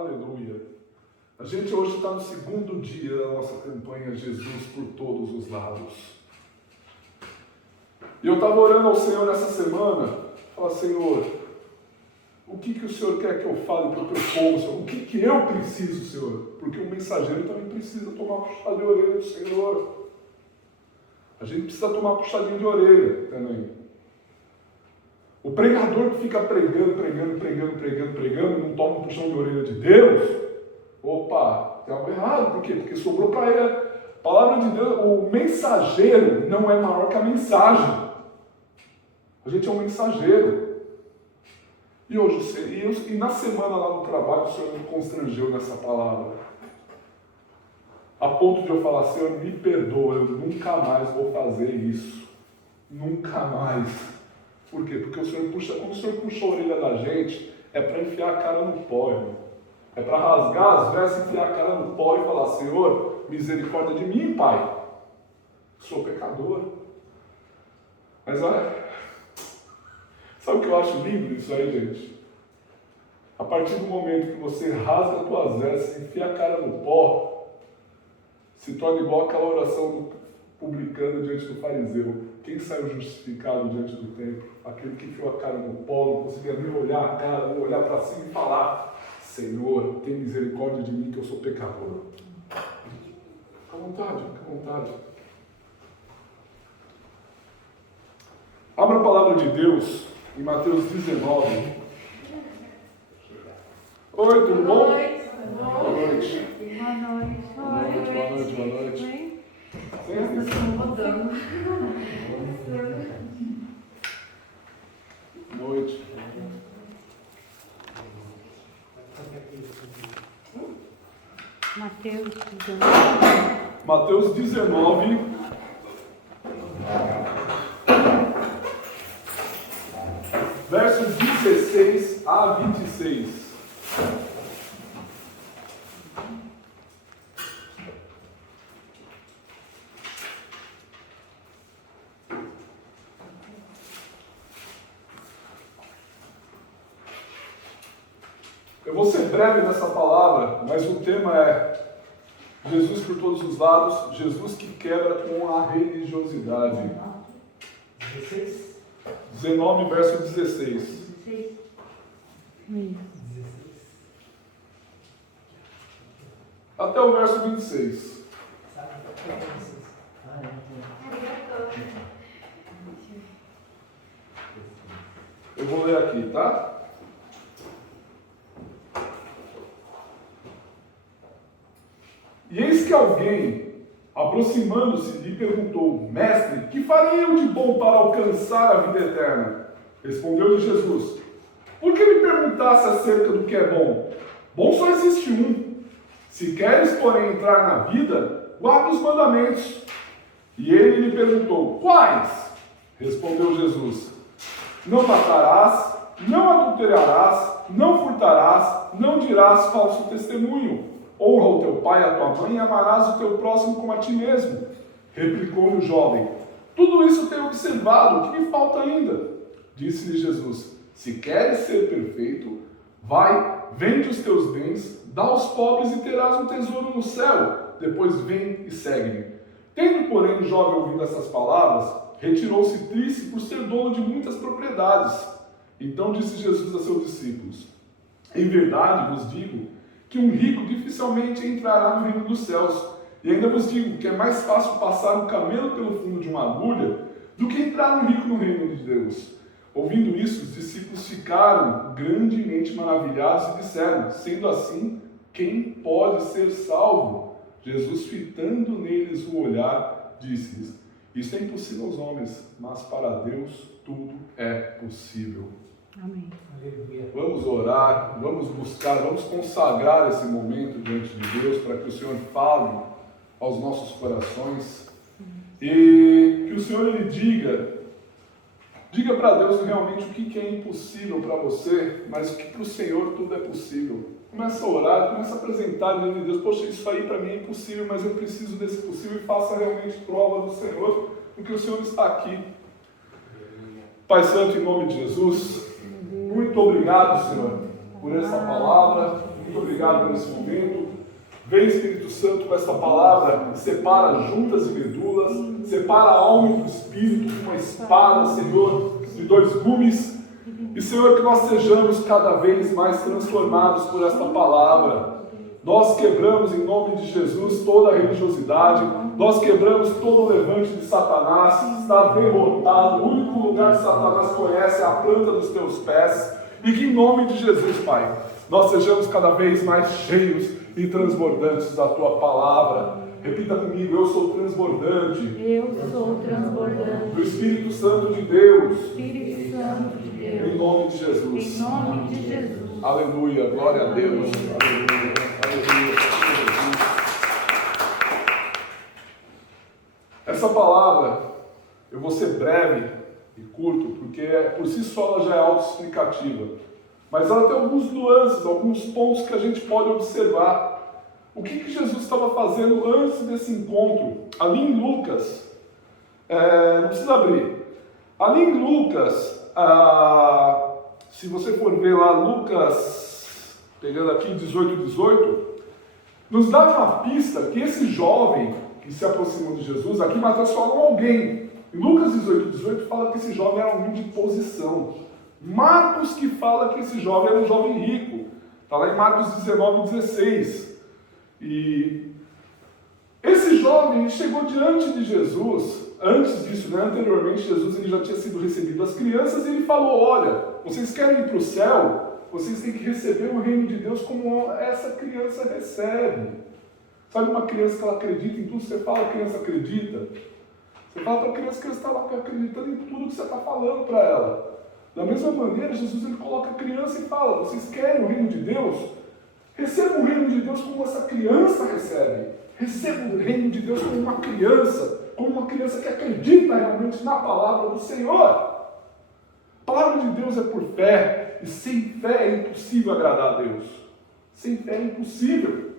Aleluia. A gente hoje está no segundo dia da nossa campanha Jesus por Todos os Lados. E eu estava orando ao Senhor essa semana, falar, Senhor, o que o Senhor quer que eu fale para o teu povo, Senhor? O que eu preciso, Senhor? Porque o mensageiro também precisa tomar puxada de orelha do Senhor. A gente precisa tomar puxadinha de orelha também. O pregador que fica pregando, e não toma um puxão de orelha de Deus, opa, tem algo errado. Por quê? Porque sobrou para ele. A palavra de Deus, o mensageiro não é maior que a mensagem. A gente é um mensageiro. E hoje, e na semana lá no trabalho, o Senhor me constrangeu nessa palavra. A ponto de eu falar, Senhor, me perdoa, eu nunca mais vou fazer isso. Nunca mais. Por quê? Porque quando o Senhor puxa a orelha da gente, é para enfiar a cara no pó, irmão. É para rasgar as vestes, enfiar a cara no pó e falar, Senhor, misericórdia de mim, Pai. Sou pecador. Mas olha, sabe o que eu acho lindo disso aí, gente? A partir do momento que você rasga as tuas vestes, enfia a cara no pó, se torna igual aquela oração do publicano diante do fariseu. Quem saiu justificado diante do templo? Aquele que enfiou a cara no pó, não conseguia nem olhar a cara, nem olhar para cima e falar, Senhor, tem misericórdia de mim que eu sou pecador. Fica à vontade, fica à vontade. Abra a palavra de Deus em Mateus 19. Oi, tudo bom? Boa noite. Boa noite. Boa noite. Eu estou rodando. Boa noite. Mateus 19. Mateus 19. Versos 16 a 26. Eu vou ser breve nessa palavra, mas o tema é Jesus por todos os lados, Jesus que quebra com a religiosidade. 19, verso 16. Até o verso 26. Eu vou ler aqui, tá? E eis que alguém, aproximando-se, lhe perguntou, Mestre, que farei eu de bom para alcançar a vida eterna? Respondeu-lhe Jesus, por que me perguntasse acerca do que é bom? Bom só existe um. Se queres, porém, entrar na vida, guarda os mandamentos. E ele lhe perguntou, quais? Respondeu Jesus, não matarás, não adulterarás, não furtarás, não dirás falso testemunho. Honra o teu pai e a tua mãe e amarás o teu próximo como a ti mesmo. Replicou-lhe o jovem, tudo isso tenho observado, o que me falta ainda? Disse-lhe Jesus, se queres ser perfeito, vai, vende os teus bens, dá aos pobres e terás um tesouro no céu, depois vem e segue-me. Tendo, porém, o jovem ouvido essas palavras, retirou-se triste por ser dono de muitas propriedades. Então disse Jesus a seus discípulos, em verdade vos digo, que um rico dificilmente entrará no reino dos céus. E ainda vos digo que é mais fácil passar um camelo pelo fundo de uma agulha do que entrar um rico no reino de Deus. Ouvindo isso, os discípulos ficaram grandemente maravilhados e disseram, sendo assim, quem pode ser salvo? Jesus, fitando neles o olhar, disse-lhes, isso é impossível aos homens, mas para Deus tudo é possível. Amém. Vamos orar, vamos buscar, vamos consagrar esse momento diante de Deus para que o Senhor fale aos nossos corações e que o Senhor ele diga para Deus realmente o que é impossível para você, mas que para o Senhor tudo é possível. Começa a orar, começa a apresentar diante de Deus, poxa, isso aí para mim é impossível, mas eu preciso desse possível e faça realmente prova do Senhor, porque o Senhor está aqui. Pai Santo, em nome de Jesus, muito obrigado, Senhor, por essa palavra. Muito obrigado por esse momento. Vem, Espírito Santo, com esta palavra, separa juntas e medulas, separa a alma e o espírito com uma espada, Senhor, de 2 gumes. E, Senhor, que nós sejamos cada vez mais transformados por esta palavra. Nós quebramos, em nome de Jesus, toda a religiosidade. Nós quebramos todo o levante de Satanás. Está derrotado. O único lugar que Satanás conhece é a planta dos teus pés. E que, em nome de Jesus, Pai, nós sejamos cada vez mais cheios e transbordantes da tua palavra. Repita comigo: eu sou transbordante. Eu sou transbordante. Do Espírito Santo de Deus. Espírito Santo de Deus. Em nome de Jesus. Em nome de Jesus. Aleluia. Glória a Deus. Aleluia. Aleluia. Essa palavra, eu vou ser breve e curto, porque por si só ela já é autoexplicativa. Mas ela tem alguns nuances, alguns pontos que a gente pode observar. O que Jesus estava fazendo antes desse encontro? Ali em Lucas, não precisa abrir. Ali em Lucas, se você for ver lá Lucas, pegando aqui 18, nos dá uma pista que esse jovem que se aproximou de Jesus, aqui Mateus fala alguém. Em Lucas 18 fala que esse jovem era alguém de posição. Marcos que fala que esse jovem era um jovem rico. Está lá em Marcos 19:16. E esse jovem chegou diante de Jesus. Antes disso, anteriormente, Jesus ele já tinha sido recebido das crianças e ele falou: olha, vocês querem ir para o céu? Vocês têm que receber o reino de Deus como essa criança recebe. Sabe uma criança que ela acredita em tudo? Você fala, a criança acredita. Você fala para a criança que ela está lá acreditando em tudo que você está falando para ela. Da mesma maneira, Jesus ele coloca a criança e fala: vocês querem o reino de Deus? Recebam o reino de Deus como essa criança recebe. Recebam o reino de Deus como uma criança que acredita realmente na palavra do Senhor. A palavra de Deus é por fé, e sem fé é impossível agradar a Deus. Sem fé é impossível.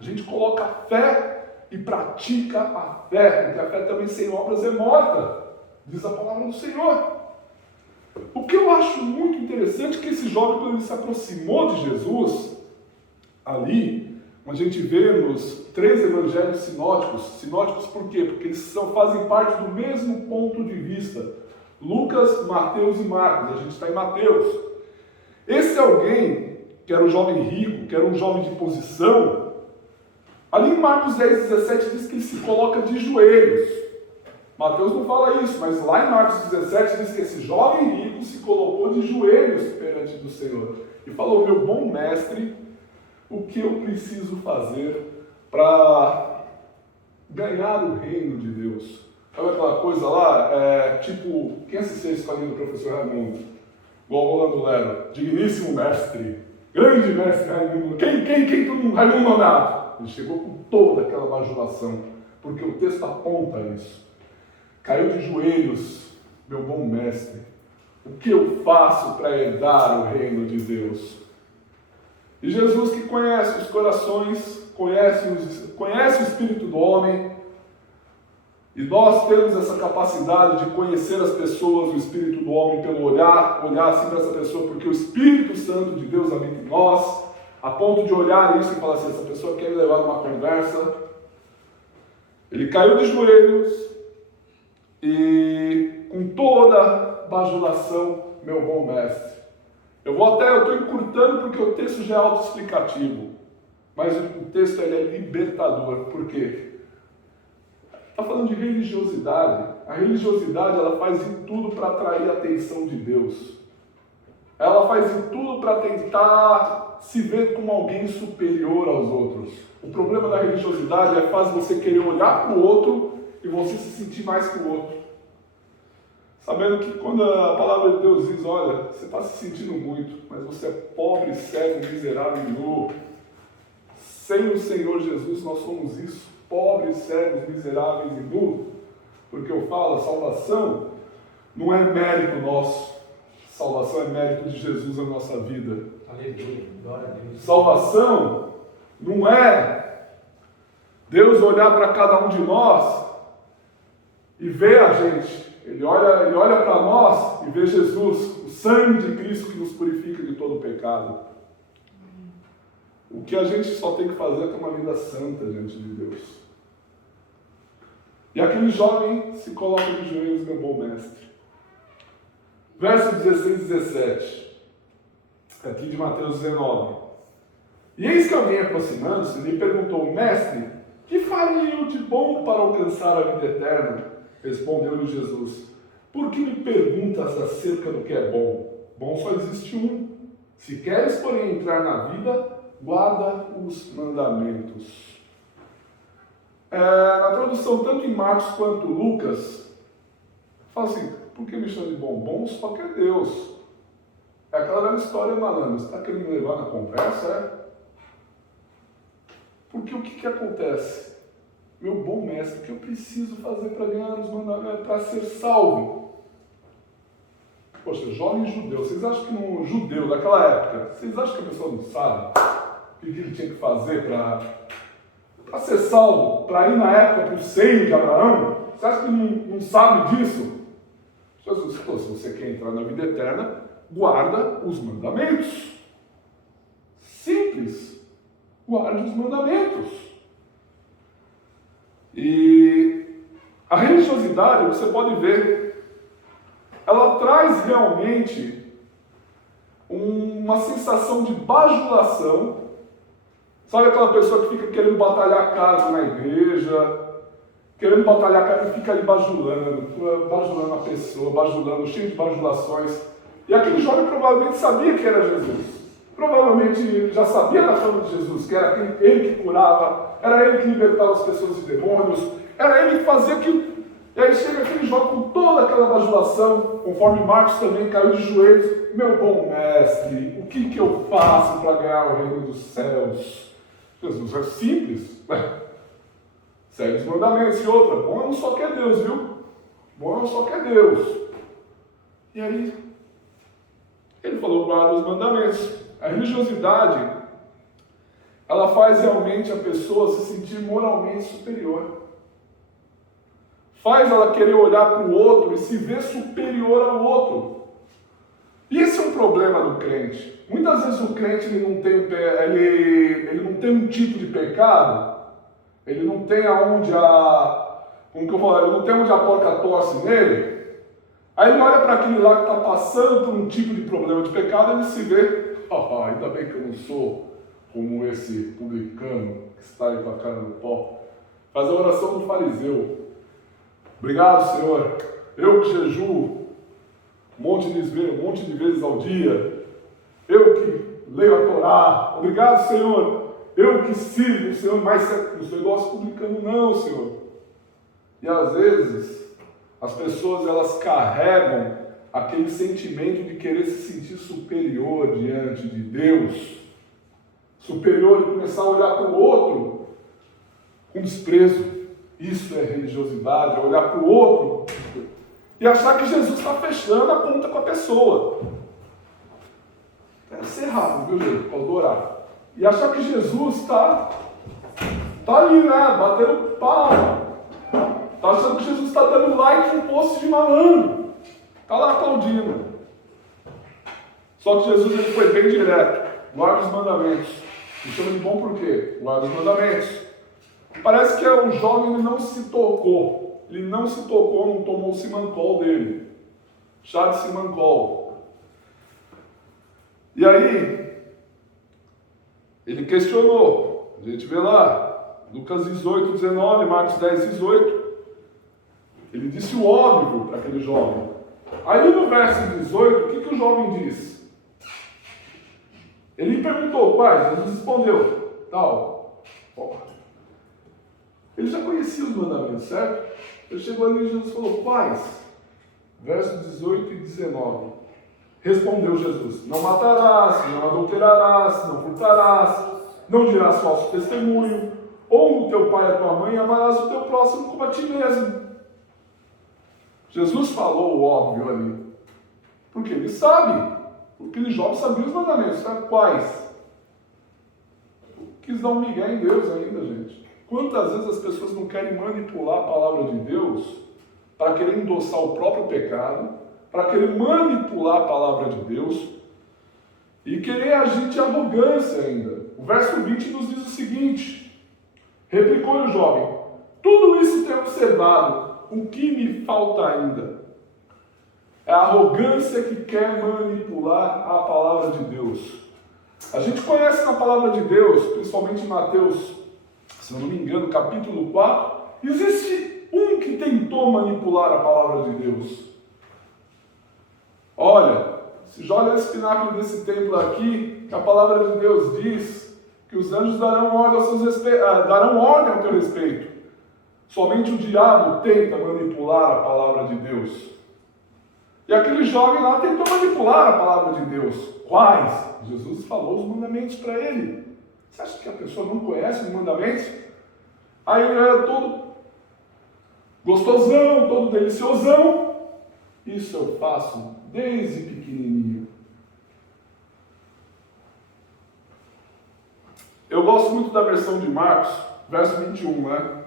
A gente coloca a fé e pratica a fé, porque a fé também sem obras é morta, diz a palavra do Senhor. O que eu acho muito interessante é que esse jovem, quando ele se aproximou de Jesus, ali, a gente vê nos 3 evangelhos sinóticos por quê? Porque eles fazem parte do mesmo ponto de vista, Lucas, Mateus e Marcos. A gente está em Mateus. Esse alguém, que era um jovem rico, que era um jovem de posição, ali em Marcos 10:17 diz que ele se coloca de joelhos. Mateus não fala isso, mas lá em Marcos 17 diz que esse jovem rico se colocou de joelhos perante do Senhor e falou: meu bom mestre, o que eu preciso fazer para ganhar o reino de Deus? Sabe aquela coisa lá, tipo, quem assistiu a escolinha do professor Raimundo? Igual o Rolando Lero, digníssimo mestre, grande mestre Raimundo, quem Raimundo Nonato? Ele chegou com toda aquela bajulação, porque o texto aponta isso. Caiu de joelhos, meu bom mestre, o que eu faço para herdar o reino de Deus? E Jesus, que conhece os corações, conhece o espírito do homem, e nós temos essa capacidade de conhecer as pessoas, o espírito do homem, pelo olhar assim para essa pessoa, porque o Espírito Santo de Deus habita em nós, a ponto de olhar isso e falar assim: essa pessoa quer me levar numa conversa. Ele caiu de joelhos, e com toda bajulação, meu bom mestre. Eu estou encurtando porque o texto já é autoexplicativo, mas o texto ele é libertador. Por quê? Está falando de religiosidade. A religiosidade ela faz de tudo para atrair a atenção de Deus. Ela faz de tudo para tentar se ver como alguém superior aos outros. O problema da religiosidade é faz você querer olhar para o outro e você se sentir mais que o outro. Sabendo que quando a palavra de Deus diz: olha, você está se sentindo muito, mas você é pobre, cego, miserável e nu. Sem o Senhor Jesus nós somos isso, pobres, cegos, miseráveis e nu. Porque eu falo, salvação não é mérito nosso. Salvação é mérito de Jesus na nossa vida. Aleluia, glória a Deus. Salvação não é Deus olhar para cada um de nós e ver a gente. Ele olha para nós e vê Jesus, o sangue de Cristo que nos purifica de todo o pecado. O que a gente só tem que fazer é ter uma vida santa diante de Deus. E aquele jovem se coloca de joelhos, meu bom mestre. Verso 16 e 17. Aqui de Mateus 19. E eis que alguém aproximando-se lhe perguntou, mestre, que farei eu de bom para alcançar a vida eterna? Respondeu-lhe Jesus, por que me perguntas acerca do que é bom? Bom só existe um. Se queres, porém, entrar na vida, guarda os mandamentos. Na tradução, tanto em Marcos quanto Lucas, fala assim, por que me chama de bom? Bom só que é Deus. É aquela velha história, malandro, você está querendo me levar na conversa, Porque o que acontece? Meu bom mestre, o que eu preciso fazer para ganhar os mandamentos, para ser salvo? Poxa, jovem judeu, vocês acham que um judeu daquela época, vocês acham que a pessoa não sabe o que ele tinha que fazer para ser salvo, para ir na época para o seio de Abraão? Você acha que não sabe disso? Jesus falou, se você quer entrar na vida eterna, guarda os mandamentos. Simples. Guarde os mandamentos. E a religiosidade, você pode ver, ela traz realmente uma sensação de bajulação. Sabe aquela pessoa que fica querendo batalhar casa na igreja, querendo batalhar casa e fica ali bajulando a pessoa, bajulando, cheio de bajulações. E aquele jovem provavelmente sabia que era Jesus. Provavelmente já sabia da fama de Jesus, que era ele que curava, era ele que libertava as pessoas de demônios, era ele que fazia aquilo. E aí chega aquele jovem com toda aquela bajulação, conforme Marcos também caiu de joelhos. Meu bom mestre, o que eu faço para ganhar o reino dos céus? Jesus é simples, segue os mandamentos. E outra, bom é um só que é Deus, viu? Bom é um só que é Deus. E aí, ele falou, guarda os mandamentos. A religiosidade, ela faz realmente a pessoa se sentir moralmente superior. Faz ela querer olhar para o outro e se ver superior ao outro. E esse é um problema do crente. Muitas vezes o crente ele não tem um tipo de pecado, ele não tem aonde ele não tem onde a porca torce nele. Aí ele olha para aquele lá que está passando por um tipo de problema de pecado e ele se vê, ainda bem que eu não sou como esse publicano que está aí com a cara no pó. Faz a oração do fariseu. Obrigado, Senhor. Eu que jejuo um monte de vezes ao dia. Eu que leio a Torá. Obrigado, Senhor. Eu que sirvo o Senhor, mas o negócio publicano não, Senhor. E às vezes as pessoas elas carregam aquele sentimento de querer se sentir superior diante de Deus, superior e começar a olhar para o outro com desprezo. Isso é religiosidade, é olhar para o outro e achar que Jesus está fechando a conta com a pessoa. Deve ser errado, viu, gente? Pode orar. E achar que Jesus está ali, né? Batendo palma. Está achando que Jesus está dando like em post de malandro. Está lá aplaudindo. Só que Jesus ele foi bem direto. Guarda os mandamentos. Me chama de bom por quê? Guarda os mandamentos. Parece que o jovem ele não se tocou. Ele não se tocou, não tomou o simancol dele. Chá de simancol. E aí, ele questionou. A gente vê lá, Lucas 18, 19, Marcos 10, 18. Ele disse o óbvio para aquele jovem. Aí no verso 18, o que o jovem diz? Ele perguntou, pai, Jesus respondeu, tal. Ele já conhecia os mandamentos, certo? Ele chegou ali e Jesus falou, pais, versos 18 e 19. Respondeu Jesus, não matarás, não adulterarás, não furtarás, não dirás falso testemunho, honra o teu pai e a tua mãe e amarás o teu próximo como a ti mesmo. Jesus falou o óbvio ali, porque ele sabe, porque ele jovem sabia os mandamentos, sabe quais? Quis dar um migué em Deus ainda, gente. Quantas vezes as pessoas não querem manipular a palavra de Deus para querer endossar o próprio pecado, para querer manipular a palavra de Deus e querer agir de arrogância ainda. O verso 20 nos diz o seguinte: replicou o jovem: tudo isso tenho observado, o que me falta ainda? É a arrogância que quer manipular a palavra de Deus. A gente conhece na palavra de Deus, principalmente em Mateus, se eu não me engano, capítulo 4, existe um que tentou manipular a palavra de Deus. Olha, se joga nesse pináculo desse templo aqui, que a palavra de Deus diz que os anjos darão ordem ao teu respeito. Somente o diabo tenta manipular a palavra de Deus. E aquele jovem lá tentou manipular a palavra de Deus. Quais? Jesus falou os mandamentos para ele. Você acha que a pessoa não conhece os mandamentos? Aí ele era todo gostosão, todo deliciosão. Isso eu faço desde pequenininho. Eu gosto muito da versão de Marcos, verso 21, né?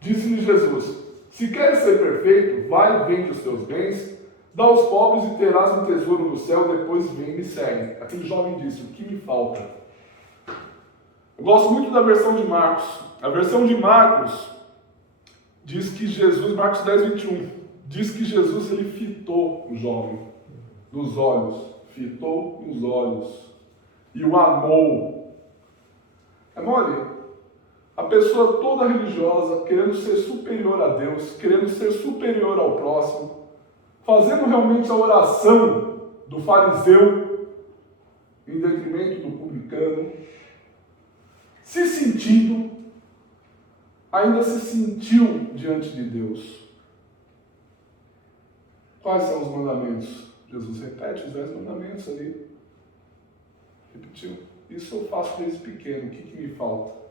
Disse-lhe Jesus: se queres ser perfeito, vai e vende os teus bens, dá aos pobres e terás um tesouro no céu, depois vem e me segue. Aquele jovem disse: o que me falta? Eu gosto muito da versão de Marcos. A versão de Marcos diz que Jesus, Marcos 10, 21, diz que Jesus ele fitou o jovem nos olhos, fitou nos olhos e o amou. É mole? A pessoa toda religiosa, querendo ser superior a Deus, querendo ser superior ao próximo, fazendo realmente a oração do fariseu em detrimento do publicano, se sentindo, ainda se sentiu diante de Deus. Quais são os mandamentos? Jesus repete os 10 mandamentos ali. Repetiu. Isso eu faço desde pequeno, o que me falta?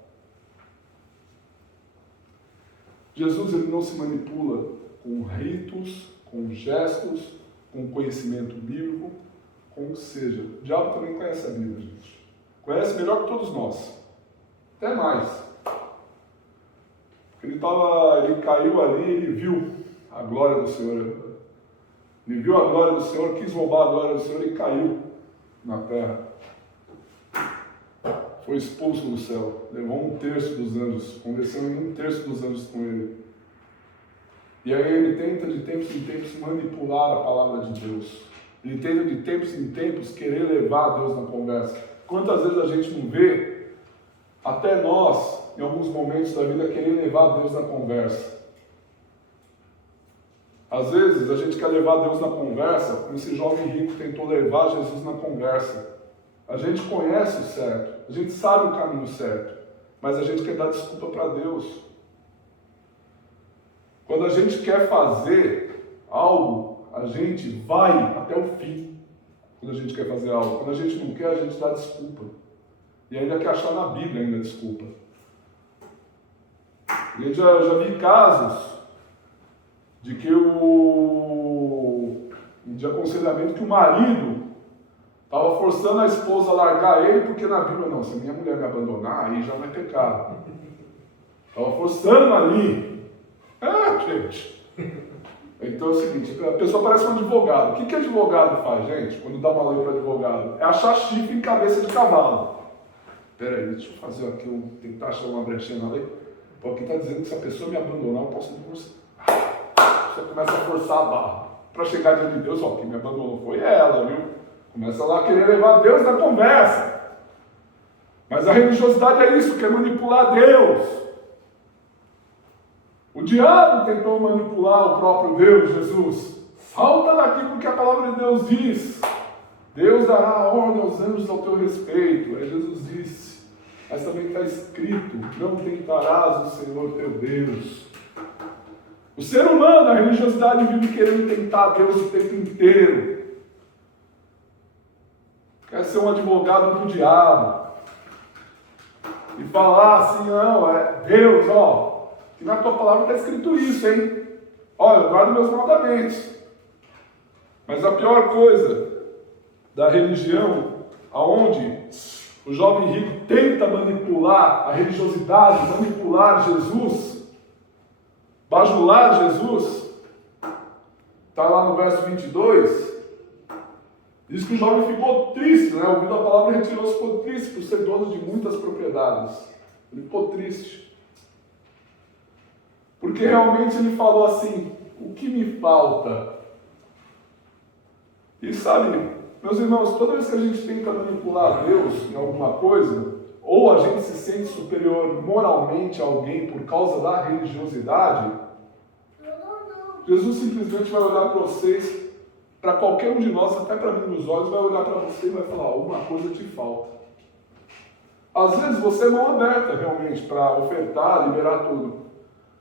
Jesus ele não se manipula com ritos, com gestos, com conhecimento bíblico, com o que seja. O diabo também conhece a Bíblia, gente. Conhece melhor que todos nós. Até mais. Ele caiu ali, ele viu a glória do Senhor. Ele viu a glória do Senhor, quis roubar a glória do Senhor e caiu na terra. Foi expulso do céu, levou 1/3 dos anjos, conversando em 1/3 dos anjos com ele. E aí ele tenta de tempos em tempos manipular a palavra de Deus. Ele tenta de tempos em tempos querer levar Deus na conversa. Quantas vezes a gente não vê, até nós, em alguns momentos da vida, querer levar Deus na conversa. Às vezes a gente quer levar Deus na conversa, como esse jovem rico tentou levar Jesus na conversa. A gente conhece o certo. A gente sabe o caminho certo, mas a gente quer dar desculpa para Deus. Quando a gente quer fazer algo, a gente vai até o fim. Quando a gente quer fazer algo. Quando a gente não quer, a gente dá desculpa. E ainda quer achar na Bíblia ainda desculpa. Eu já vi casos de que de aconselhamento que o marido estava forçando a esposa a largar ele, porque na Bíblia, não, se a minha mulher me abandonar, aí já não é pecado. Estava forçando ali. Gente. Então é o seguinte, a pessoa parece um advogado. O que advogado faz, gente, quando dá uma lei para advogado? É achar chifre em cabeça de cavalo. Peraí, deixa eu fazer aqui, tentar achar uma brechinha na lei. Pô, aqui está dizendo que se a pessoa me abandonar, eu posso divorciar. Você começa a forçar a barra. Para chegar diante de Deus, ó, quem me abandonou foi ela, viu? Começa lá a querer levar Deus na conversa. Mas a religiosidade é isso, quer manipular Deus. O diabo tentou manipular o próprio Deus, Jesus. Salta daqui porque a palavra de Deus diz. Deus dará ordem aos anjos ao teu respeito. Aí Jesus disse, mas também está escrito, não tentarás o Senhor teu Deus. O ser humano, a religiosidade vive querendo tentar Deus o tempo inteiro. Quer ser um advogado do diabo. E falar assim, não, é Deus, ó, que na tua palavra está escrito isso, hein? Olha, eu guardo meus mandamentos. Mas a pior coisa da religião, aonde o jovem rico tenta manipular a religiosidade, manipular Jesus, bajular Jesus, está lá no verso 22, Diz que o jovem ficou triste, né? Ouvindo a palavra, retirou-se, ficou triste por ser dono de muitas propriedades. Ele ficou triste. Porque realmente ele falou assim, o que me falta? E sabe, meus irmãos, toda vez que a gente tenta manipular Deus em alguma coisa, ou a gente se sente superior moralmente a alguém por causa da religiosidade, Jesus simplesmente vai olhar para vocês, para qualquer um de nós, até para mim nos olhos, vai olhar para você e vai falar, alguma coisa te falta. Às vezes você é mão aberta realmente para ofertar, liberar tudo.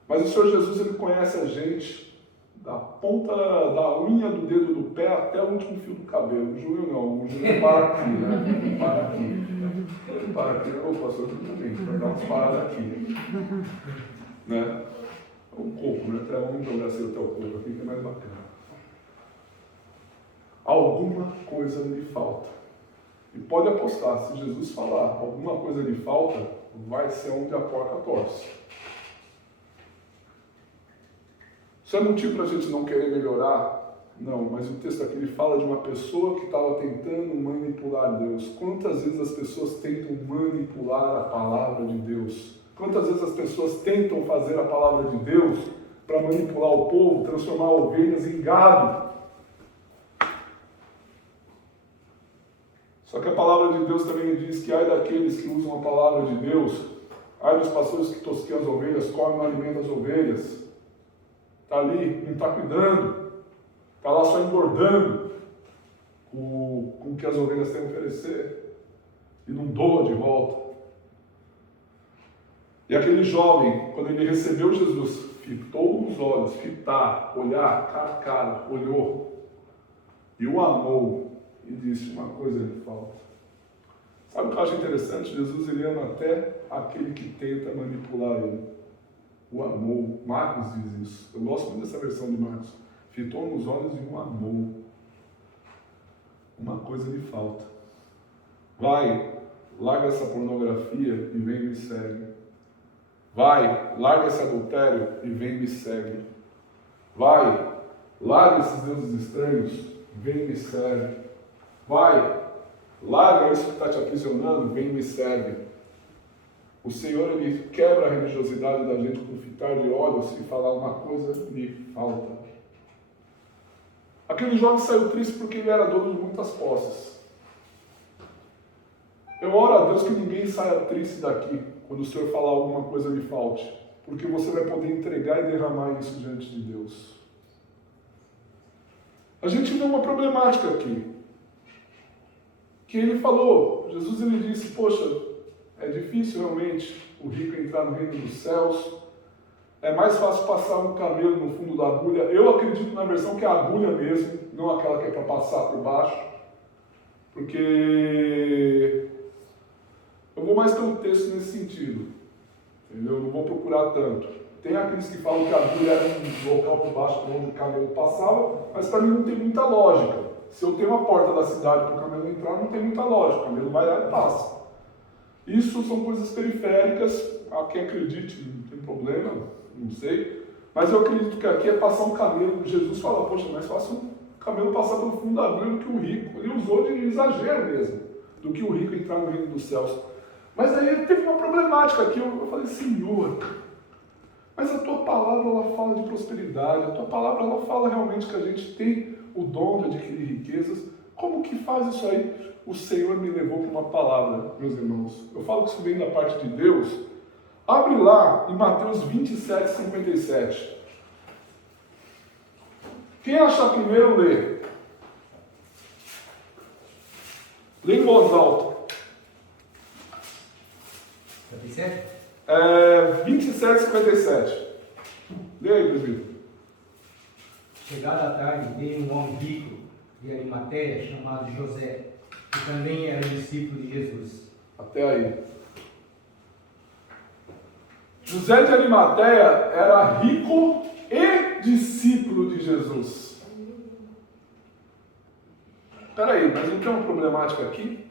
Mas o Senhor Jesus, Ele conhece a gente da ponta da unha do dedo do pé até o último fio do cabelo. O Júlio não, o Júlio para aqui, né? Para aqui. Para aqui. Ô pastor, tudo bem, vai dar umas paradas aqui. Né? O corpo, né? Até onde eu abracei o teu corpo aqui, que é mais bacana. Alguma coisa lhe falta. E pode apostar, se Jesus falar alguma coisa lhe falta, vai ser onde a porca torce. Isso é motivo para a gente não querer melhorar? Não, mas o texto aqui ele fala de uma pessoa que estava tentando manipular Deus. Quantas vezes as pessoas tentam manipular a palavra de Deus? Quantas vezes as pessoas tentam fazer a palavra de Deus para manipular o povo, transformar ovelhas em gado? Só que a palavra de Deus também diz que ai daqueles que usam a palavra de Deus, ai dos pastores que tosquiam as ovelhas, comem o alimento das ovelhas. Está ali, não está cuidando, está lá só engordando com o que as ovelhas têm a oferecer e não doa de volta. E aquele jovem, quando ele recebeu Jesus, fitou nos olhos, fitar, olhar, cara a cara, olhou e o amou e disse, uma coisa lhe falta. Sabe o que eu acho interessante? Jesus ele ama até aquele que tenta manipular ele. O amou. Marcos diz isso. Eu gosto muito dessa versão de Marcos. Fitou nos olhos e o amou. Uma coisa lhe falta. Vai, larga essa pornografia e vem e me segue. Vai, larga esse adultério e vem e me segue. Vai, larga esses deuses estranhos, vem e me serve. Vai, larga isso que está te aprisionando, vem e me serve. O Senhor, Ele quebra a religiosidade da gente com fitar de olhos e falar uma coisa lhe falta. Aquele jovem saiu triste porque ele era dono de muitas posses. Eu oro a Deus que ninguém saia triste daqui quando o Senhor falar alguma coisa lhe falte, porque você vai poder entregar e derramar isso diante de Deus. A gente vê uma problemática aqui, que ele falou, Jesus ele disse, poxa, é difícil realmente o rico entrar no reino dos céus. É mais fácil passar um camelo no fundo da agulha. Eu acredito na versão que é a agulha mesmo, não aquela que é para passar por baixo. Porque eu vou mais pelo texto nesse sentido. Entendeu? Eu não vou procurar tanto. Tem aqueles que falam que a agulha era um local por baixo onde o camelo passava, mas para mim não tem muita lógica. Se eu tenho uma porta da cidade para o camelo entrar, não tem muita lógica. O camelo vai lá e passa. Isso são coisas periféricas, a quem acredite, não tem problema, não sei. Mas eu acredito que aqui é passar um camelo. Jesus fala, poxa, mais fácil um camelo passar pelo fundo da agulha do que o rico. Ele usou de exagero mesmo, do que o rico entrar no reino dos céus. Mas aí teve uma problemática aqui, eu falei, Senhor, mas a tua palavra ela fala de prosperidade, a tua palavra ela fala realmente que a gente tem o dom de adquirir riquezas. Como que faz isso aí? O Senhor me levou para uma palavra, meus irmãos. Eu falo que isso vem da parte de Deus. Abre lá em Mateus 27, 57. Quem achar primeiro, lê. Lê em voz alta. 57? 27, 57. Lê aí, presbítero. Chegada a tarde, veio um homem rico de Arimateia, chamado José, que também era discípulo de Jesus. Até aí. José de Arimateia era rico e discípulo de Jesus. Espera aí, mas não tem uma problemática aqui?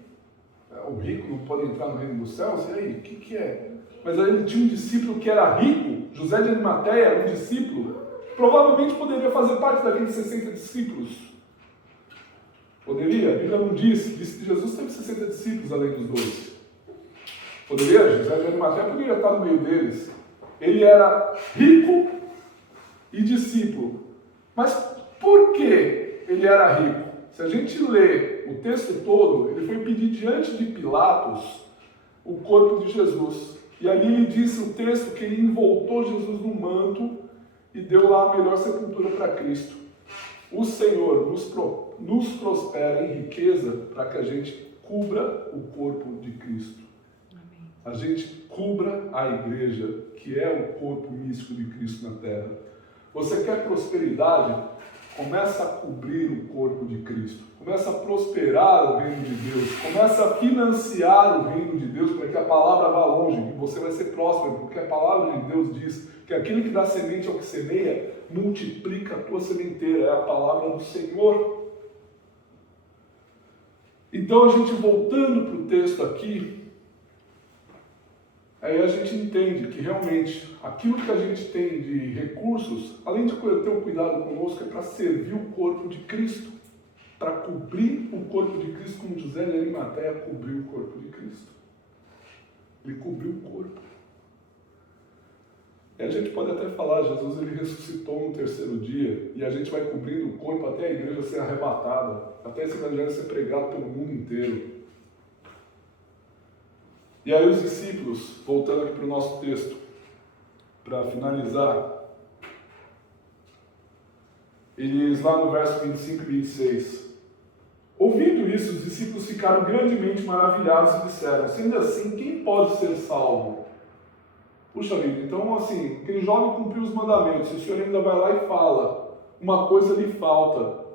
O rico não pode entrar no reino dos céus? E aí, o que é? Mas aí ele tinha um discípulo que era rico. José de Arimateia era um discípulo. Provavelmente poderia fazer parte daqueles 60 discípulos. Poderia? A Bíblia não disse. Disse que Jesus teve 60 discípulos além dos 12. Poderia? José de Arimateia poderia estar no meio deles. Ele era rico e discípulo. Mas por que ele era rico? Se a gente lê o texto todo, ele foi pedir diante de Pilatos o corpo de Jesus. E ali ele disse o texto que ele envoltou Jesus no manto e deu lá a melhor sepultura para Cristo. O Senhor nos prospera em riqueza para que a gente cubra o corpo de Cristo. A gente cubra a igreja, que é o corpo místico de Cristo na terra. Você quer prosperidade? Começa a cobrir o corpo de Cristo. Começa a prosperar o reino de Deus. Começa a financiar o reino de Deus para que a palavra vá longe, que você vai ser próspero, porque a palavra de Deus diz que aquele que dá semente ao que semeia, multiplica a tua sementeira. É a palavra do Senhor. Então, a gente voltando para o texto aqui, aí a gente entende que realmente aquilo que a gente tem de recursos, além de ter um cuidado conosco, é para servir o corpo de Cristo, para cobrir o corpo de Cristo, como José de Arimateia cobriu o corpo de Cristo. Ele cobriu o corpo. E a gente pode até falar, Jesus ele ressuscitou no terceiro dia, e a gente vai cobrindo o corpo até a igreja ser arrebatada, até esse evangelho ser pregado pelo mundo inteiro. E aí os discípulos, voltando aqui para o nosso texto, para finalizar, eles lá no verso 25 e 26, ouvindo isso, os discípulos ficaram grandemente maravilhados e disseram, sendo assim, quem pode ser salvo? Puxa vida, então assim, aquele jovem cumpriu os mandamentos, e o Senhor ainda vai lá e fala, uma coisa lhe falta.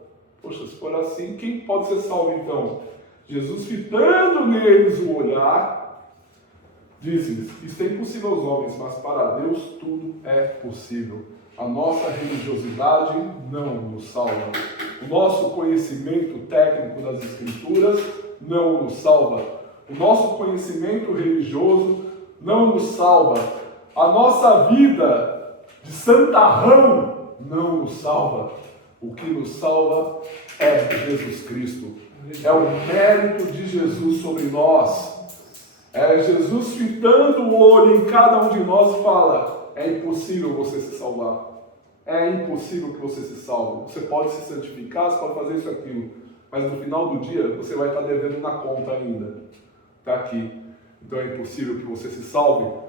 Poxa, se for assim, quem pode ser salvo então? Jesus, fitando neles o olhar, disse-lhes, isto é impossível aos homens, mas para Deus tudo é possível. A nossa religiosidade não nos salva. O nosso conhecimento técnico das Escrituras não nos salva. O nosso conhecimento religioso não nos salva. A nossa vida de santarrão não nos salva. O que nos salva é Jesus Cristo. É o mérito de Jesus sobre nós. É Jesus fitando o olho em cada um de nós e fala, é impossível você se salvar. É impossível que você se salve. Você pode se santificar, você pode fazer isso e aquilo. Mas no final do dia, você vai estar devendo na conta ainda. Está aqui. Então é impossível que você se salve.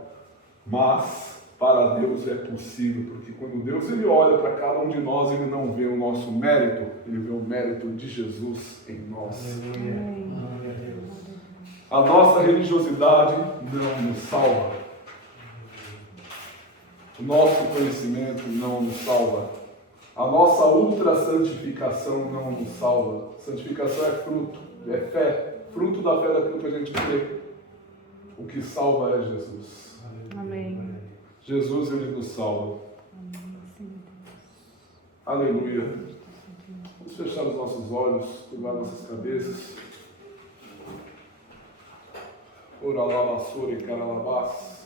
Mas para Deus é possível. Porque quando Deus ele olha para cada um de nós, ele não vê o nosso mérito. Ele vê o mérito de Jesus em nós. A nossa religiosidade não nos salva. O nosso conhecimento não nos salva. A nossa ultra-santificação não nos salva. Santificação é fruto, é fé. Fruto da fé daquilo que a gente crê. O que salva é Jesus. Amém. Jesus, ele nos salva. Amém. Aleluia. Vamos fechar os nossos olhos, curvar nossas cabeças. Ora lá, e caralabás.